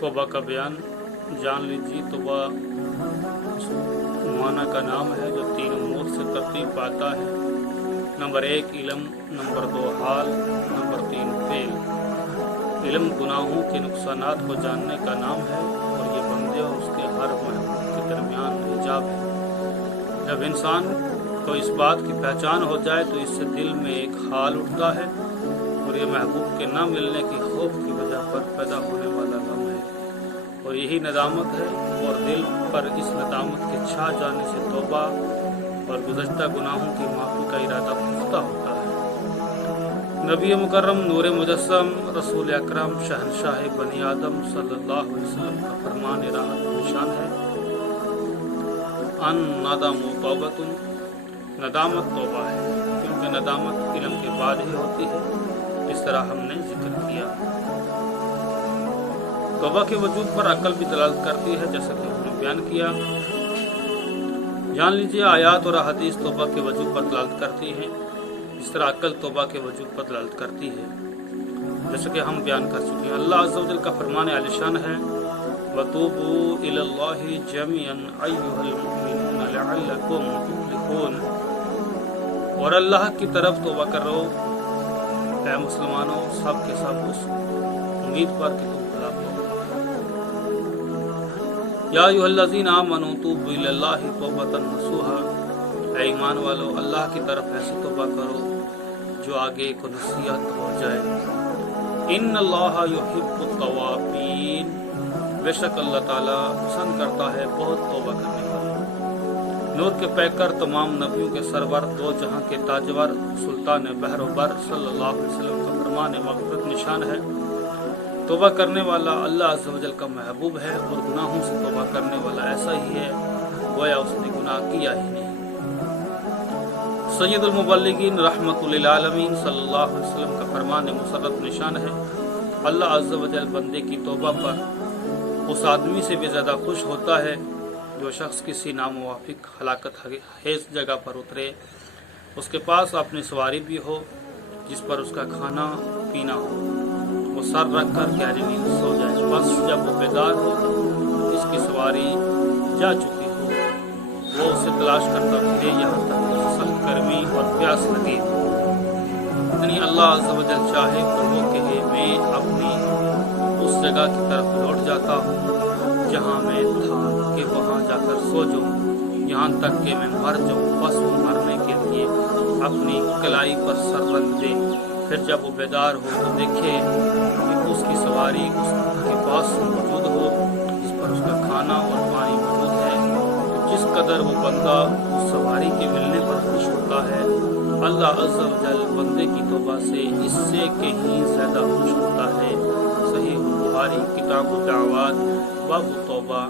तौबा का बयान जान लीजिए। तौबा माना का नाम है जो 3 उमूर से तरतीब पाता है। नंबर 1 इल्म, नंबर 2 हाल, नंबर 3 फेल। इल्म गुनाहों के नुकसानात को जानने का नाम है और ये बंदे और उसके हर महबूब के दरमियान हिजाब है। जब इंसान को इस बात की पहचान हो जाए तो इससे दिल में एक हाल उठता है और ये महबूब के न मिलने की खौफ की वजह पर पैदा होने वाला गम है और यही नदामत है। और दिल पर इस नदामत के छा जाने से तौबा और गुज़श्ता गुनाहों की माफ़ी का इरादा पुख्ता होता है। नबी मुकर्रम नूर मुजस्सम रसूल अकरम शहनशाह बनी आदम सल्लल्लाहु अलैहि वसल्लम का फरमान राहत निशान है, अन नदामु तौबतुन, नदामत तौबा है, क्योंकि नदामत इल्म के बाद ही होती है, इस तरह हमने जिक्र किया। तौबा के वजूद पर अक्ल भी दलालत करती है, जैसा कि हमने बयान किया। जान लीजिए आयात और हदीस तौबा के वजूद पर दलालत करती हैं, इस तरह अक्ल तौबा के वजूद पर दलालत करती है, जैसा कि हम बयान कर चुके हैं। अल्लाह अज़्ज़ा व जल का फरमान आलिशान है, वतूबू इलल्लाहि जमीअन अय्युहल मुमिनून लअल्लकुम तुफ्लिहून, और अल्लाह की तरफ तौबा करो ऐ मुसलमानों, सब के सब उस उम्मीद पर कि तुम भला पाओ। या अय्युहल्लज़ीना आमनू तूबू इलल्लाहि तौबतन नसूहा, ऐ ईमान वालो अल्लाह की तरफ ऐसी तौबा करो जो आगे को नसीहत हो जाए। इन्नल्लाहा युहिब्बुत तवाबीन, बेशक अल्लाह ताला पसंद करता है बहुत तौबा करने वाले। नूर के पैकर तमाम नबियों के सरवर, दो जहां के ताजवर, सुल्तान बहरोबर सल्लल्लाहु अलैहि वसल्लम का फरमान मग़फ़िरत निशान है, तौबा करने वाला अल्लाह अज़्ज़ा व जल का महबूब है और गुनाहों से तौबा करने वाला ऐसा ही है गोया उसने गुनाह किया ही नहीं। सय्यदुल मुबल्लिगीन रहमतुल लिल आलमीन सल्लल्लाहु अलैहि वसल्लम का फरमान मुसर्रत निशान है, अल्लाह अज़्ज़ा व जल बंदे की तौबा पर उस आदमी से भी ज़्यादा खुश होता है जो शख्स किसी नामुवाफिक हलाकत हेज़ जगह पर उतरे, उसके पास अपनी सवारी भी हो जिस पर उसका खाना पीना हो, वो सर रख कर गहरी नींद सो जाए, बस जब वो बेदार हो इसकी सवारी जा चुकी हो, वो उसे तलाश करता फिरे यहाँ तक मुसलसल गर्मी और प्यास लगे। यानी अल्लाह अज़्ज़ा व जल चाहे तो वो कहे मैं अपनी उस जगह की तरफ लौट जाता हूँ जहाँ मैं था कि वहाँ जाकर सो जाऊँ, यहाँ तक कि मैं मर जाऊँ, बस वो मरने के लिए अपनी कलाई पर सर रख दे। फिर जब वो बेदार हो तो देखे कि उसकी सवारी उसके पास मौजूद हो, इस पर उसका खाना और पानी मौजूद है। तो जिस कदर वो बंदा उस सवारी के मिलने पर खुश होता है, अल्लाह अज़्ज़ा व जल बंदे की तौबा से इससे कहीं ज़्यादा खुश होता है। सहीह बुखारी किताब दावात बाब तौबा।